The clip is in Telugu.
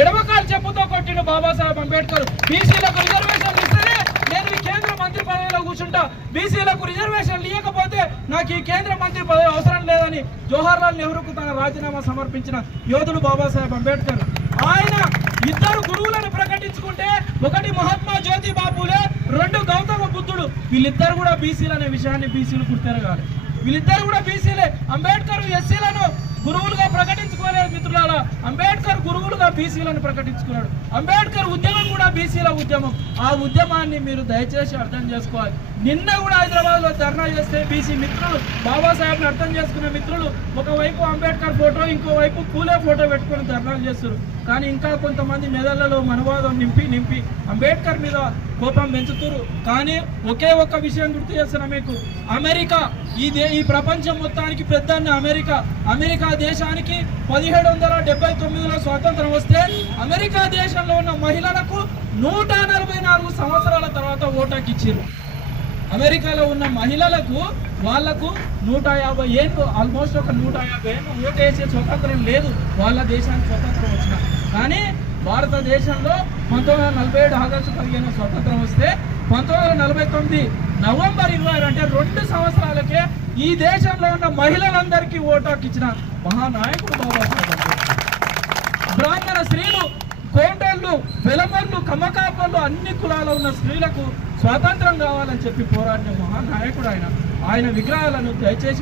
ఎడవకాలు చెప్పుతో కొట్టిన బాబాసాహెబ్ అంబేద్కర్. బీసీలకు రిజర్వేషన్ ఇస్తేనే నేను కేంద్ర మంత్రి పదవిలో కూర్చుంటా. బీసీలకు రిజర్వేషన్ ఇవ్వకపోతే నాకు ఈ కేంద్ర మంత్రి పదవి అవసరం లేదని జవహర్లాల్ నెహ్రూకు తన రాజీనామా సమర్పించిన యోధుడు బాబాసాహెబ్ అంబేద్కర్. ఆయన ఇద్దరు గురువులను ప్రకటించుకుంటే ఒకటి మహాత్మా జ్యోతి బాబులే రెండు గౌతమ బుద్ధుడు వీళ్ళిద్దరు కూడా బీసీలు అనే విషయాన్ని బీసీలు గుర్తెరగాలి. వీళ్ళిద్దరు కూడా బీసీలే. అంబేద్కర్ ఎస్సీలను గురువులుగా ప్రకటించుకోలేదు మిత్రులారా. అంబేద్కర్ గురువు బీసీలను ప్రకటించుకున్నాడు. అంబేద్కర్ ఉద్యమం కూడా బీసీల ఉద్యమం. ఆ ఉద్యమాన్ని మీరు దయచేసి అర్థం చేసుకోవాలి. నిన్న కూడా హైదరాబాద్లో ధర్నా చేస్తే బీసీ మిత్రులు బాబాసాహెబ్ని అర్థం చేసుకున్న మిత్రులు ఒకవైపు అంబేద్కర్ ఫోటో ఇంకోవైపు పూలే ఫోటో పెట్టుకొని ధర్నాలు చేస్తున్నారు. కానీ ఇంకా కొంతమంది మెదళ్ళలో మనవాదం నింపి నింపి అంబేద్కర్ మీద కోపం పెంచుతురు. కానీ ఒకే ఒక్క విషయం గుర్తు చేస్తున్నా మీకు. అమెరికా ఈ దే ఈ ప్రపంచం మొత్తానికి పెద్ద అమెరికా. అమెరికా దేశానికి పదిహేడు వందల డెబ్బై తొమ్మిదిలో స్వాతంత్రం వస్తే అమెరికా దేశంలో ఉన్న మహిళలకు నూట నలభై నాలుగు సంవత్సరాల తర్వాత ఓటాకి ఇచ్చారు అమెరికాలో ఉన్న మహిళలకు వాళ్ళకు నూట యాభై ఏళ్ళు ఆల్మోస్ట్ ఒక నూట యాభై ఏళ్ళు ఓటేసే స్వతంత్రం లేదు. వాళ్ళ దేశానికి స్వతంత్రం వచ్చిన. కానీ భారతదేశంలో పంతొమ్మిది వందల నలభై ఏడు ఆగస్టు పదిహేను స్వతంత్రం వస్తే పంతొమ్మిది వందల నలభై తొమ్మిది నవంబర్ ఇరవై ఆరు అంటే రెండు సంవత్సరాలకే ఈ దేశంలో ఉన్న మహిళలందరికీ ఓటాకు ఇచ్చిన మహానాయకుడు బాబాసాహెబ్ బ్రాహ్మణ స్త్రీలు కోంటోళ్ళు వెలమర్లు కమకాపర్లు అన్ని కులాల ఉన్న స్త్రీలకు స్వాతంత్రం కావాలని చెప్పి పోరాడిన మహానాయకుడు ఆయన. ఆయన విగ్రహాలను దయచేసి